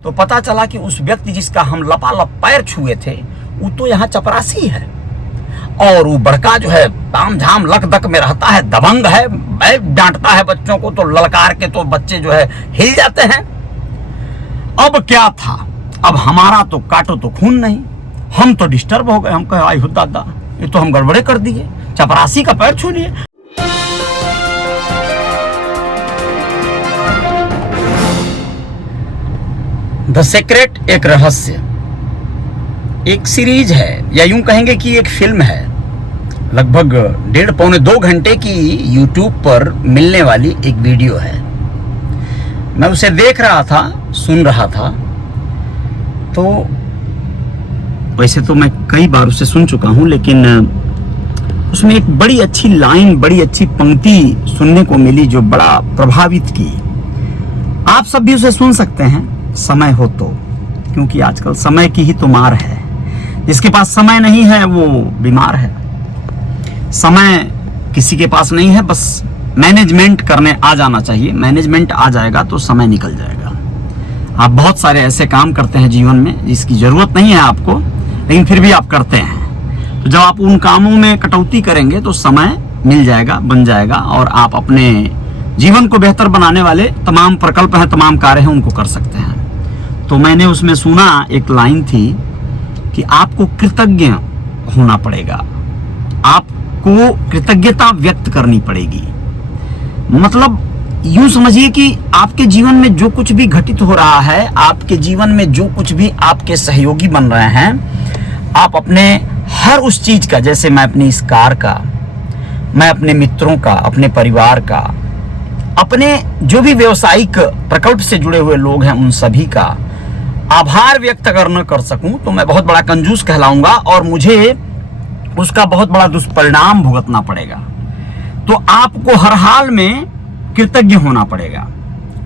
तो पता चला कि उस व्यक्ति जिसका हम लपालप पैर छुए थे वो तो यहाँ चपरासी है और वो बड़का जो है ताम झाम लकदक में रहता है, दबंग है, डांटता है बच्चों को तो ललकार के तो बच्चे जो है हिल जाते हैं। अब क्या था, अब हमारा तो काटो तो खून नहीं, हम तो डिस्टर्ब हो गए। हम कहे आई हो दादा ये तो हम गड़बड़े कर दिए, चपरासी का पैर छू लिए। द सीक्रेट एक रहस्य, एक सीरीज है या यूं कहेंगे कि एक फिल्म है, लगभग 1.5 पौने 2 घंटे की यूट्यूब पर मिलने वाली एक वीडियो है। मैं उसे देख रहा था, सुन रहा था, तो वैसे तो मैं कई बार उसे सुन चुका हूं, लेकिन उसमें एक बड़ी अच्छी लाइन, बड़ी अच्छी पंक्ति सुनने को मिली जो बड़ा प्रभावित की। आप सब भी उसे सुन सकते हैं समय हो तो, क्योंकि आजकल समय की ही तो मार है। जिसके पास समय नहीं है वो बीमार है। समय किसी के पास नहीं है, बस मैनेजमेंट करने आ जाना चाहिए। मैनेजमेंट आ जाएगा तो समय निकल जाएगा। आप बहुत सारे ऐसे काम करते हैं जीवन में जिसकी जरूरत नहीं है आपको, लेकिन फिर भी आप करते हैं। तो जब आप उन कामों में कटौती करेंगे तो समय मिल जाएगा, बन जाएगा, और आप अपने जीवन को बेहतर बनाने वाले तमाम प्रकल्प हैं, तमाम कार्य हैं, उनको कर सकते हैं। तो मैंने उसमें सुना, एक लाइन थी कि आपको कृतज्ञ होना पड़ेगा, आपको कृतज्ञता व्यक्त करनी पड़ेगी। मतलब यूं समझिए कि आपके जीवन में जो कुछ भी घटित हो रहा है, आपके जीवन में जो कुछ भी आपके सहयोगी बन रहे हैं, आप अपने हर उस चीज का, जैसे मैं अपनी इस कार का, मैं अपने मित्रों का, अपने परिवार का, अपने जो भी व्यवसायिक प्रकल्प से जुड़े हुए लोग हैं, उन सभी का आभार व्यक्त अगर न कर सकूं तो मैं बहुत बड़ा कंजूस कहलाऊंगा और मुझे उसका बहुत बड़ा दुष्परिणाम भुगतना पड़ेगा। तो आपको हर हाल में कृतज्ञ होना पड़ेगा।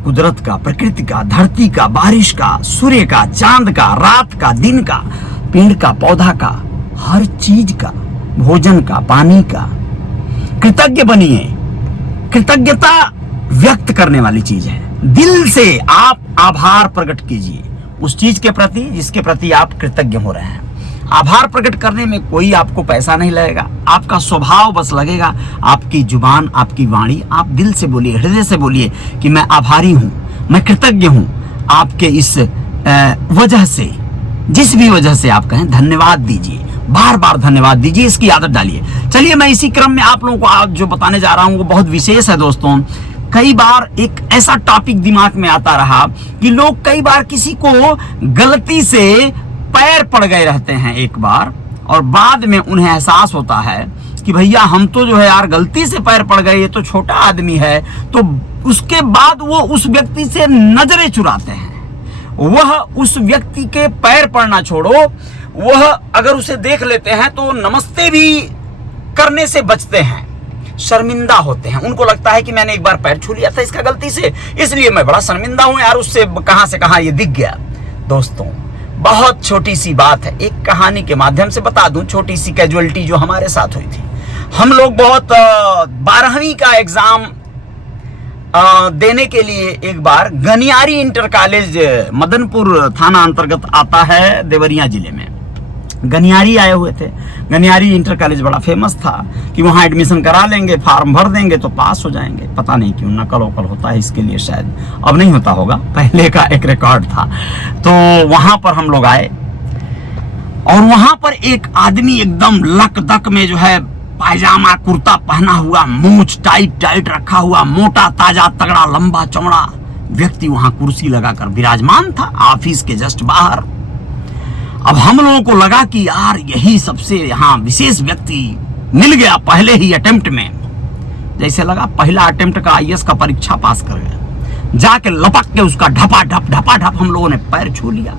कुदरत का, प्रकृति का, धरती का, बारिश का, सूर्य का, चांद का, रात का, दिन का, पेड़ का, पौधा का, हर चीज का, भोजन का, पानी का। कृतज्ञ बनिए। कृतज्ञता व्यक्त करने वाली चीज है। दिल से आप आभार प्रकट कीजिए उस चीज के प्रति जिसके प्रति आप कृतज्ञ हो रहे हैं। आभार प्रकट करने में कोई आपको पैसा नहीं लगेगा, आपका स्वभाव बस लगेगा, आपकी जुबान, आपकी वाणी। आप दिल से बोलिए, हृदय से बोलिए कि मैं आभारी हूं, मैं कृतज्ञ हूं आपके इस वजह से, जिस भी वजह से आप कहें। धन्यवाद दीजिए, बार बार धन्यवाद दीजिए, इसकी आदत डालिए। चलिए, मैं इसी क्रम में आप लोगों को आज जो बताने जा रहा हूं वो बहुत विशेष है दोस्तों। कई बार एक ऐसा टॉपिक दिमाग में आता रहा कि लोग कई बार किसी को गलती से पैर पड़ गए रहते हैं एक बार, और बाद में उन्हें एहसास होता है कि भैया हम तो जो है यार गलती से पैर पड़ गए, ये तो छोटा आदमी है। तो उसके बाद वो उस व्यक्ति से नजरें चुराते हैं। वह उस व्यक्ति के पैर पड़ना छोड़ो, वह अगर उसे देख लेते हैं तो नमस्ते भी करने से बचते हैं, शर्मिंदा होते हैं। उनको लगता है कि मैंने एक बार पैर छू लिया था इसका गलती से, इसलिए मैं बड़ा शर्मिंदा हूं यार, उससे कहां से कहां ये दिख गया। दोस्तों, बहुत छोटी सी बात है, एक कहानी के माध्यम से बता दूं, छोटी सी कैजुअलिटी जो हमारे साथ हुई थी। हम लोग बहुत 12वीं का एग्जाम देने के लिए एक बार गनियारी इंटर कॉलेज, मदनपुर थाना अंतर्गत आता है, देवरिया जिले में। गनियारी आए हुए थे। गनियारी इंटर कॉलेज बड़ा फेमस था कि वहाँ एडमिशन करा लेंगे, फॉर्म भर देंगे तो पास हो जाएंगे। पता नहीं क्यों नकल वकल होता है इसके लिए, शायद अब नहीं होता होगा, पहले का एक रिकॉर्ड था। तो वहाँ पर हम लोग आए और वहाँ पर एक आदमी एकदम लकदक में जो है पायजामा कुर्ता पहना हुआ, मूंछ टाइट टाइट रखा हुआ, मोटा ताजा तगड़ा लंबा चौड़ा व्यक्ति वहाँ कुर्सी लगाकर विराजमान था ऑफिस के जस्ट बाहर। अब हम लोगों को लगा कि यार यही सबसे यहाँ विशेष व्यक्ति मिल गया पहले ही अटेम्प्ट में। जैसे लगा पहला अटेम्प्ट का आईएएस का परीक्षा पास कर गया, जाके लपक के उसका ढपा ढप हम लोगों ने पैर छू लिया।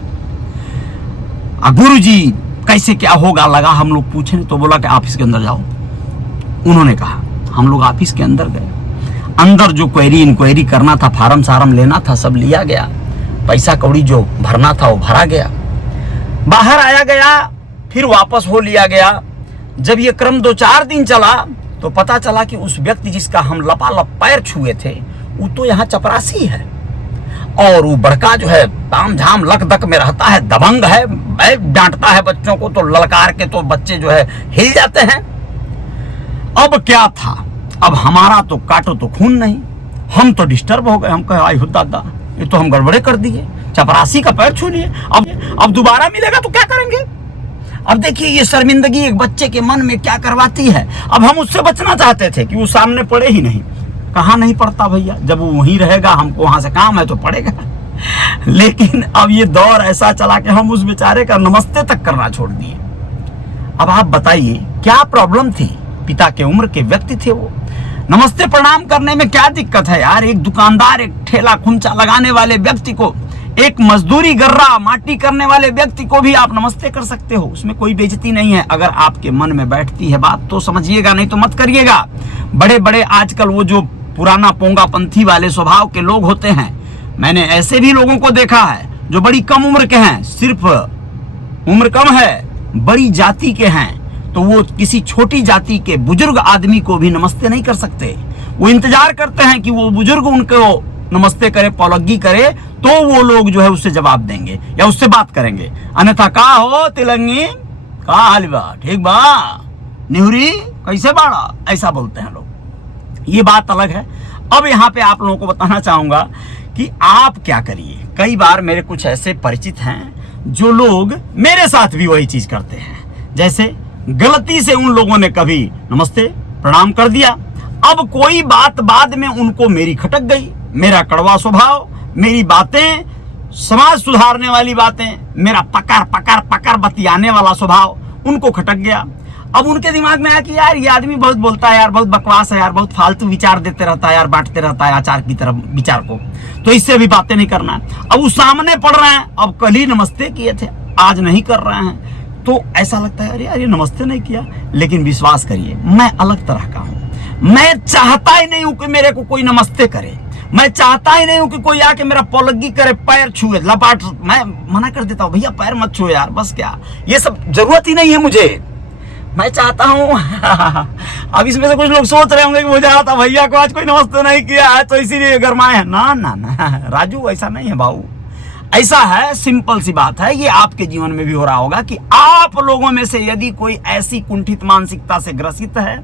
गुरुजी कैसे क्या होगा लगा, हम लोग पूछे तो बोला कि ऑफिस के अंदर जाओ। उन्होंने कहा, हम लोग ऑफिस के अंदर गए। अंदर जो क्वेरी इंक्वायरी करना था, फार्म सारम लेना था, सब लिया गया। पैसा कौड़ी जो भरना था वो भरा गया, बाहर आया गया, फिर वापस हो लिया गया। जब ये क्रम 2-4 दिन चला तो पता चला कि उस व्यक्ति जिसका हम लपालप पैर छुए थे वो तो यहाँ चपरासी है और वो बड़का जो है ताम झाम लक दक में रहता है, दबंग है, डांटता है बच्चों को तो ललकार के तो बच्चे जो है हिल जाते हैं। अब क्या था, अब हमारा तो काटो तो खून नहीं, हम तो डिस्टर्ब हो गए। हम कहे आई हो दादा, ये तो हम गड़बड़े कर दिए, चपरासी का पैर छू लिए। अब दोबारा मिलेगा तो क्या करेंगे। अब देखिए ये शर्मिंदगी एक बच्चे के मन में क्या करवाती है। अब हम उससे बचना चाहते थे कि वो सामने पड़े ही नहीं। कहाँ नहीं पड़ता भैया, जब वो वहीं रहेगा, हमको वहां से काम है तो पड़ेगा। लेकिन अब ये दौर ऐसा चला कि हम उस बेचारे का नमस्ते तक करना छोड़ दिए। अब आप बताइए क्या प्रॉब्लम थी। पिता के उम्र के व्यक्ति थे वो, नमस्ते प्रणाम करने में क्या दिक्कत है यार। एक दुकानदार, एक ठेला खुमचा लगाने वाले व्यक्ति को, एक मजदूरी गर्रा माटी करने वाले व्यक्ति को भी आप नमस्ते कर सकते हो, उसमें कोई बेइज्जती नहीं है। अगर आपके मन में बैठती है बात तो समझिएगा, नहीं तो मत करिएगा। बड़े बड़े आजकल वो जो पुराना पोंगापंथी वाले स्वभाव के लोग होते हैं, मैंने ऐसे भी लोगों को देखा है जो बड़ी कम उम्र के हैं, सिर्फ उम्र कम है, बड़ी जाति के हैं, तो वो किसी छोटी जाति के बुजुर्ग आदमी को भी नमस्ते नहीं कर सकते। वो इंतजार करते हैं कि वो बुजुर्ग उनको नमस्ते करे, पौलग्गी करे, तो वो लोग जो है उससे जवाब देंगे या उससे बात करेंगे। अन्यथा का हो तिलंगी, का हाल बा, ठीक बा, निहुरी कैसे बाड़ा, ऐसा बोलते हैं लोग। ये बात अलग है। अब यहाँ पे आप लोगों को बताना चाहूंगा कि आप क्या करिए। कई बार मेरे कुछ ऐसे परिचित हैं जो लोग मेरे साथ भी वही चीज करते हैं। जैसे गलती से उन लोगों ने कभी नमस्ते प्रणाम कर दिया, अब कोई बात बाद में उनको मेरी खटक गई, मेरा कड़वा स्वभाव, मेरी बातें, समाज सुधारने वाली बातें, मेरा पकड़ पकड़ पकड़ बतियाने वाला स्वभाव उनको खटक गया। अब उनके दिमाग में आया कि यार ये आदमी बहुत बोलता है यार, बहुत बकवास है यार, बहुत फालतू विचार देते रहता है यार, बांटते रहता है अचार की तरह विचार को, तो इससे भी बातें नहीं करना है। अब वो सामने पड़ रहे हैं, अब कल ही नमस्ते किए थे, आज नहीं कर रहे हैं, तो ऐसा लगता है अरे यार ये नमस्ते नहीं किया। लेकिन विश्वास करिए मैं अलग तरह का हूं, मैं चाहता ही नहीं हूं कि मेरे को कोई नमस्ते करे, मैं चाहता ही नहीं हूं कि कोई आके मेरा पौलग्गी करे, पैर छुए, लपाट, मैं मना कर देता हूं भैया पैर मत छुए यार, बस क्या, ये सब जरूरत ही नहीं है मुझे। मैं चाहता हूं अब इसमें से कुछ लोग सोच रहे होंगे कि मुझे आता भैया को आज कोई नमस्ते नहीं किया है तो इसीलिए गरमाए हैं। ना ना ना राजू, ऐसा नहीं है भाऊ, ऐसा है, सिंपल सी बात है। ये आपके जीवन में भी हो रहा होगा कि आप लोगों में से यदि कोई ऐसी कुंठित मानसिकता से ग्रसित है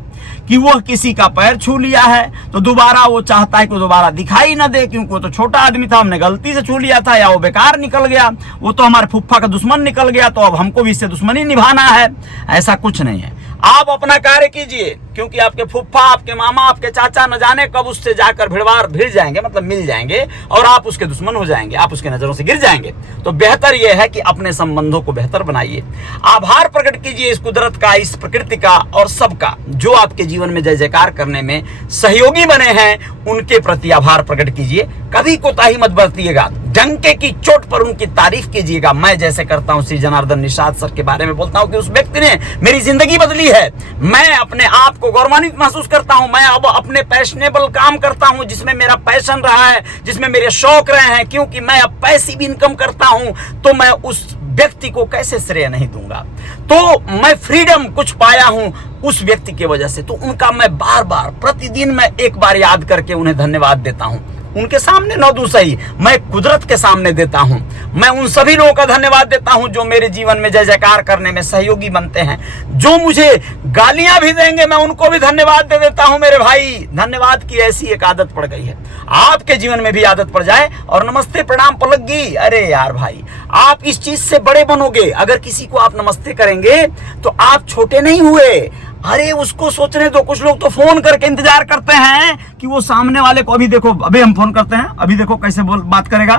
कि वह किसी का पैर छू लिया है तो दोबारा वो चाहता है कि दोबारा दिखाई ना दे, क्योंकि वो तो छोटा आदमी था, हमने गलती से छू लिया था, या वो बेकार निकल गया, वो तो हमारे फुफ्फा का दुश्मन निकल गया, तो अब हमको भी इससे दुश्मनी निभाना है। ऐसा कुछ नहीं है। आप अपना कार्य कीजिए, क्योंकि आपके फुफ्फा, आपके मामा, आपके चाचा न जाने कब उससे जाकर भिड़ जाएंगे, मतलब मिल जाएंगे, और आप उसके दुश्मन हो जाएंगे, आप उसके नजरों से गिर जाएंगे। तो बेहतर यह है कि अपने संबंधों को बेहतर बनाइए, आभार प्रकट कीजिए इस कुदरत का, इस प्रकृति का और सबका जो आपके जीवन में जय जयकार करने में सहयोगी बने हैं, उनके प्रति आभार प्रकट कीजिए। कभी कोताही मत बरतिएगा, डंके की चोट पर उनकी तारीफ कीजिएगा। मैं जैसे करता हूं, श्री जनार्दन निषाद सर के बारे में बोलता हूं कि उस व्यक्ति ने मेरी जिंदगी बदली है। मैं अपने आप को गौरवान्वित महसूस करता हूं। मैं अब अपने पैशनेबल काम करता हूं, जिसमें मेरा पैशन रहा है, जिसमें मेरे शौक रहे हैं, क्योंकि मैं अब पैसिव इनकम करता हूं, तो मैं उस व्यक्ति को कैसे श्रेय नहीं दूंगा। तो मैं फ्रीडम कुछ पाया हूं उस व्यक्ति की वजह से, तो उनका मैं बार बार प्रतिदिन मैं एक बार याद करके उन्हें धन्यवाद देता हूं। उनके सामने न दूं सही, मैं कुदरत के सामने देता हूं। मैं उन सभी लोगों का धन्यवाद देता हूं जो मेरे जीवन में जय जयकार करने में सहयोगी बनते हैं। जो मुझे गालियां भी देंगे मैं उनको भी धन्यवाद दे देता हूं। मेरे भाई, धन्यवाद की ऐसी एक आदत पड़ गई है, आपके जीवन में भी आदत पड़ जाए। और नमस्ते प्रणाम पलग्गी, अरे यार भाई, आप इस चीज से बड़े बनोगे। अगर किसी को आप नमस्ते करेंगे तो आप छोटे नहीं हुए। अरे उसको सोचने दो। कुछ लोग तो फोन करके इंतजार करते हैं कि वो सामने वाले को, अभी देखो, अभी हम फोन करते हैं, अभी देखो कैसे बात करेगा।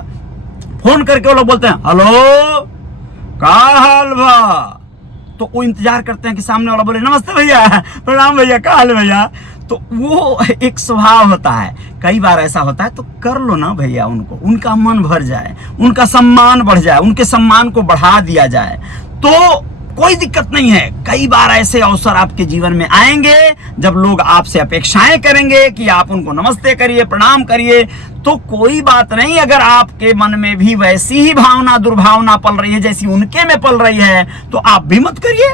फोन करके वो लोग बोलते हैं हेलो का हाल बा, तो वो इंतजार करते हैं कि सामने वाला बोले नमस्ते भैया, प्रणाम भैया, का हाल भैया। तो वो एक स्वभाव होता है। कई बार ऐसा होता है तो कर लो ना भैया, उनको, उनका मन भर जाए, उनका सम्मान बढ़ जाए, उनके सम्मान को बढ़ा दिया जाए तो कोई दिक्कत नहीं है। कई बार ऐसे अवसर आपके जीवन में आएंगे जब लोग आपसे अपेक्षाएं करेंगे कि आप उनको नमस्ते करिए, प्रणाम करिए, तो कोई बात नहीं। अगर आपके मन में भी वैसी ही भावना, दुर्भावना पल रही है जैसी उनके में पल रही है, तो आप भी मत करिए।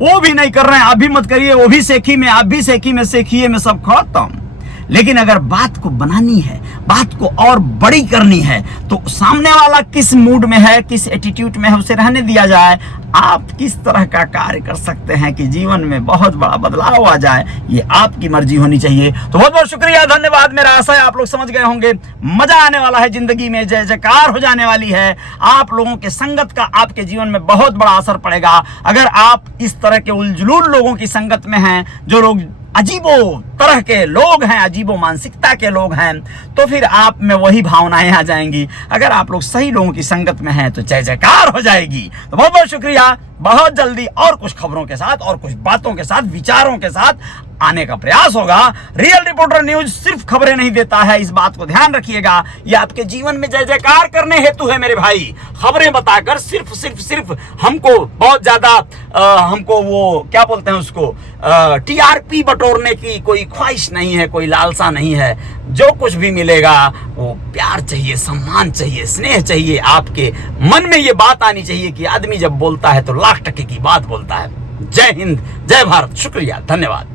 वो भी नहीं कर रहे हैं, आप भी मत करिए। वो भी सेखी में, आप भी सेखी में, सेखिए में, सब खत्म। लेकिन अगर बात को बनानी है, बात को और बड़ी करनी है, तो सामने वाला किस मूड में है, किस एटीट्यूड में है, उसे रहने दिया जाए। आप किस तरह का कार्य कर सकते हैं कि जीवन में बहुत बड़ा बदलाव आ जाए, ये आपकी मर्जी होनी चाहिए। तो बहुत बहुत शुक्रिया, धन्यवाद। मेरा आशा है आप लोग समझ गए होंगे। मजा आने वाला है जिंदगी में, जय जयकार हो जाने वाली है। आप लोगों के संगत का आपके जीवन में बहुत बड़ा असर पड़ेगा। अगर आप इस तरह के उलझुल लोगों की संगत में हैं, जो लोग अजीबो तरह के लोग हैं, अजीबो मानसिकता के लोग हैं, तो फिर आप में वही भावनाएं आ जाएंगी। अगर आप लोग सही लोगों की संगत में हैं तो जय जयकार हो जाएगी। तो बहुत बहुत शुक्रिया। बहुत जल्दी और कुछ खबरों के साथ और कुछ बातों के साथ, विचारों के साथ आने का प्रयास होगा। रियल रिपोर्टर न्यूज सिर्फ खबरें नहीं देता है, इस बात को ध्यान रखिएगा। ये आपके जीवन में जय जयकार करने हेतु है मेरे भाई। खबरें बताकर सिर्फ हमको बहुत ज्यादा हमको वो क्या बोलते हैं उसको, टीआरपी बटोरने की कोई ख्वाहिश नहीं है, कोई लालसा नहीं है। जो कुछ भी मिलेगा वो प्यार चाहिए, सम्मान चाहिए, स्नेह चाहिए। आपके मन में ये बात आनी चाहिए कि आदमी जब बोलता है तो लाख टके की बात बोलता है। जय हिंद, जय भारत। शुक्रिया, धन्यवाद।